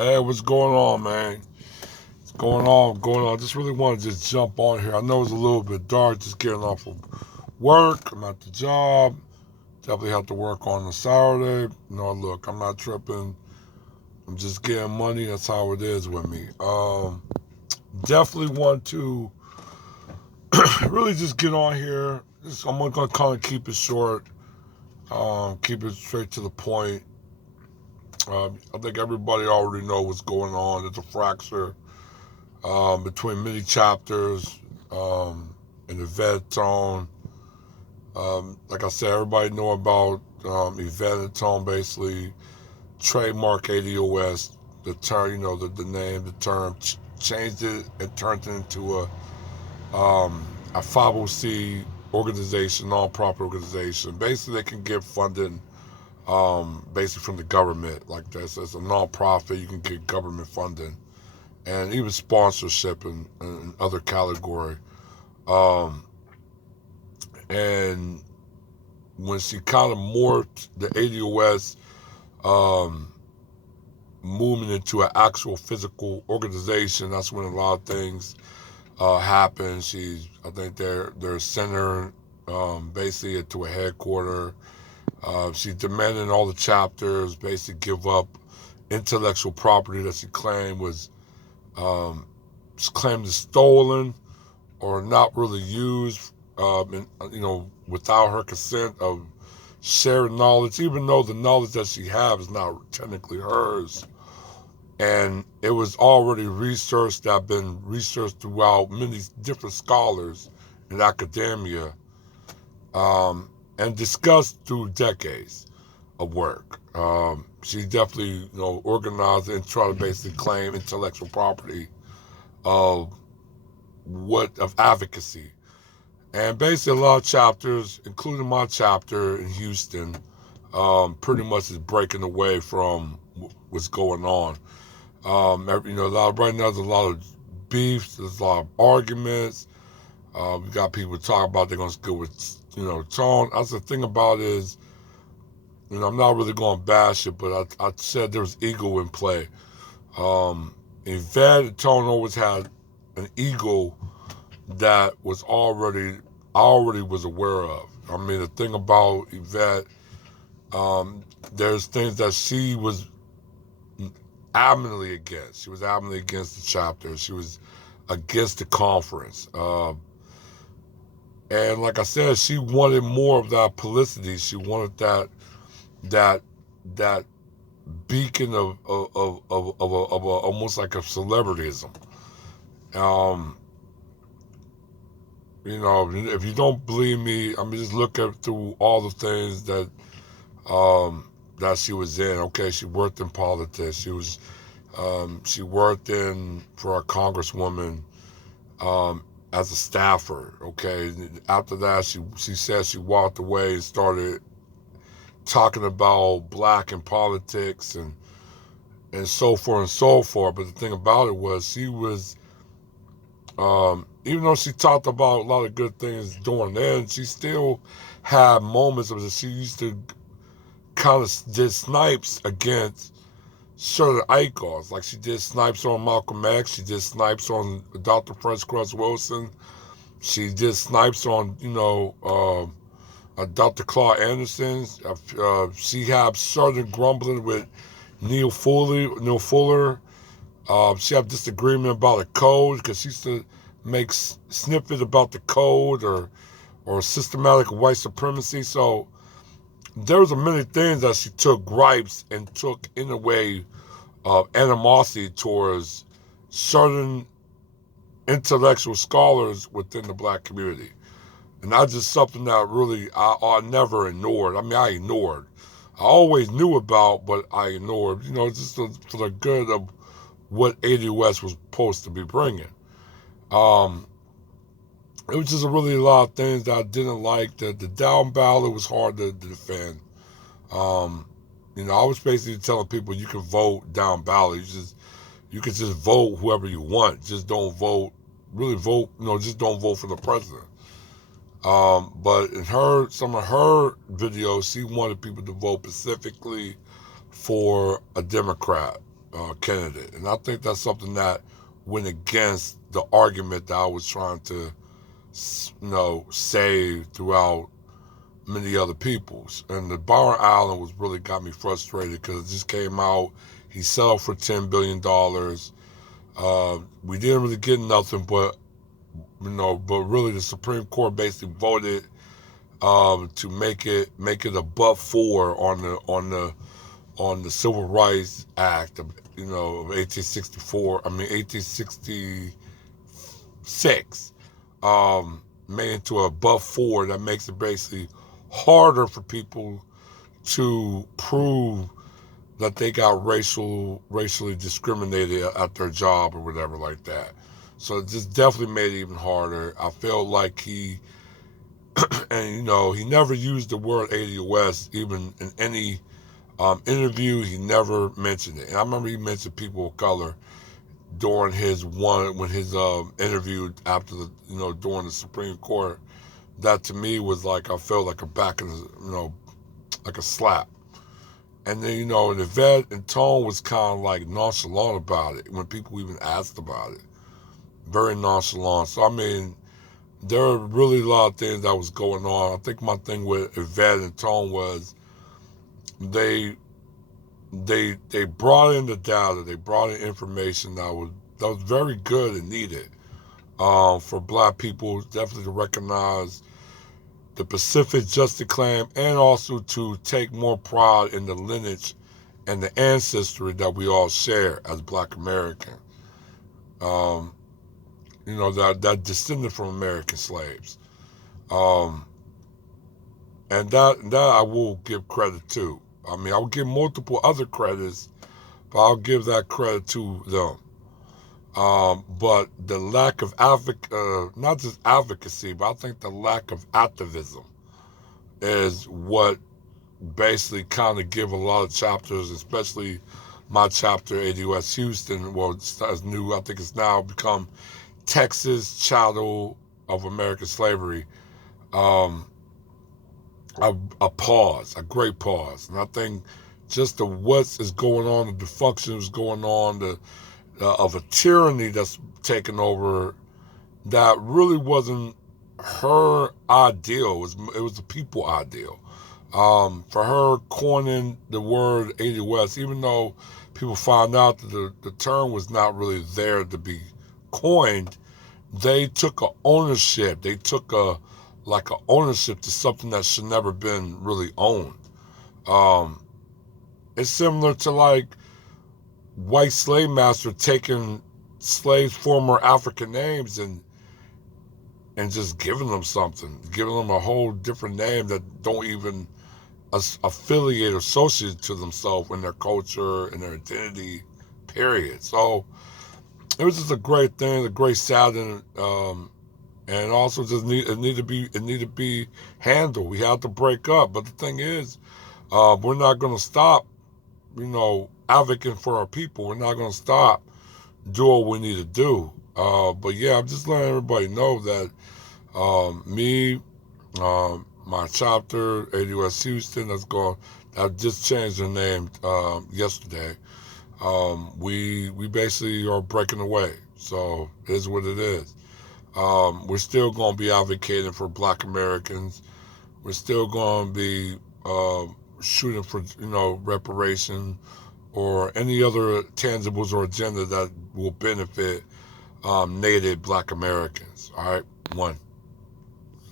Hey, what's going on, man? What's going on? I just really want to just jump on here. I know it's a little bit dark, just getting off of work. I'm at the job. Definitely have to work on a Saturday. No, look, I'm not tripping. I'm just getting money. That's how it is with me. Definitely want to really just get on here. I'm going to kind of keep it short, keep it straight to the point. I think everybody already know what's going on. There's a fracture between many chapters in the Yvette tone. Like I said, everybody know about Yvette and tone, basically trademark ADOS, the term, the name, the term, changed it and turned it into a 501c organization, non-profit organization. Basically, they can get funding basically from the government. Like this, as a non-profit, you can get government funding and even sponsorship and other category. Um, and when she kind of morphed the ADOS um, movement into an actual physical organization, that's when a lot of things happen. I think they're centered basically into a headquarter. She's demanding all the chapters basically give up intellectual property that she um, claimed is stolen or not really used, without her consent of sharing knowledge, even though the knowledge that she has is not technically hers. And it was already researched, that been researched throughout many different scholars in academia, and discussed through decades of work. She definitely, organized and tried to basically claim intellectual property of of advocacy. And basically, a lot of chapters, including my chapter in Houston, pretty much is breaking away from what's going on. Right now there's a lot of beefs, there's a lot of arguments. We got people talking about they're going to go with, tone. That's the thing about it is, I'm not really going to bash it, but I said there was ego in play. Yvette and Tone always had an ego that I already was aware of. I mean, the thing about Yvette, there's things that she was adamantly against. She was adamantly against the chapter. She was against the conference. And like I said, she wanted more of that publicity. She wanted that that beacon of almost like a celebrityism. Um, if you don't believe me, I mean, just look at through all the things that she was in. Okay, she worked in politics. She worked in for a congresswoman as a staffer. Okay, after that, she said she walked away and started talking about black and politics and so forth and so forth. But the thing about it was she was, even though she talked about a lot of good things during then, she still had moments of it. She used to kind of did snipes against certain icons. Like she did snipes on Malcolm X. She did snipes on Dr. French Cress Wilson. She did snipes on, Dr. Claude Anderson. She had certain grumbling with Neil Fuller. She had disagreement about a code because she used to make snippets about the code or systematic white supremacy. So there was many things that she took gripes and took in a way of animosity towards certain intellectual scholars within the black community. And that's just something that really I never ignored. I mean, I ignored. I always knew about, but I ignored, just for the good of what ADOS was supposed to be bringing. Um, it was just really a lot of things that I didn't like. The down ballot was hard to defend. Um, I was basically telling people you can vote down ballot. You can just vote whoever you want. Just don't vote. Really vote. Just don't vote for the president. But in some of her videos, she wanted people to vote specifically for a Democrat. candidate. And I think that's something that went against the argument that I was trying to, say throughout many other people's. And the Byron Allen was really got me frustrated because it just came out. He settled for $10 billion. We didn't really get nothing, but but really the Supreme Court basically voted to make it above 4 on the Civil Rights Act of 1864. 1866. Made into above 4. That makes it basically harder for people to prove that they got racially discriminated at their job or whatever like that. So it just definitely made it even harder. I felt like he he never used the word ADOS even in any interview. He never mentioned it. And I remember he mentioned people of color during his interview after during the Supreme Court. That to me was like, I felt like a back in the, like a slap. And then, Yvette and Tone was kind of like nonchalant about it when people even asked about it. Very nonchalant. So, there are really a lot of things that was going on. I think my thing with Yvette and Tone was they brought in the data. They brought in information that was very good and needed for Black people, definitely to recognize the Pacific Justice Claim, and also to take more pride in the lineage and the ancestry that we all share as Black Americans. That descended from American slaves. And that I will give credit to. I will give multiple other credits, but I'll give that credit to them. But the lack of not just advocacy, but I think the lack of activism is what basically kind of give a lot of chapters, especially my chapter, ADOS Houston, well, it's new, I think it's now become Texas Chattel of American Slavery, a pause, a great pause. And I think just the what is going on, the dysfunction is going on, of a tyranny that's taken over that really wasn't her ideal. It was the people ideal. For her coining the word ADOS, even though people found out that the term was not really there to be coined, they took a ownership. They took a ownership to something that should never been really owned. It's similar to like white slave master taking slaves' former African names and just giving them something, giving them a whole different name that don't even affiliate or associate to themselves in their culture and their identity, period. So it was just a great thing, a great saddening, and also just it needed to be handled. We had to break up, but the thing is, we're not going to stop, advocating for our people. We're not going to stop doing what we need to do. But yeah, I'm just letting everybody know that my chapter, ADOS Houston, I've just changed the name yesterday. We basically are breaking away. So it is what it is. We're still going to be advocating for Black Americans. We're still going to be shooting for reparation or any other tangibles or agenda that will benefit Native Black Americans. All right, one.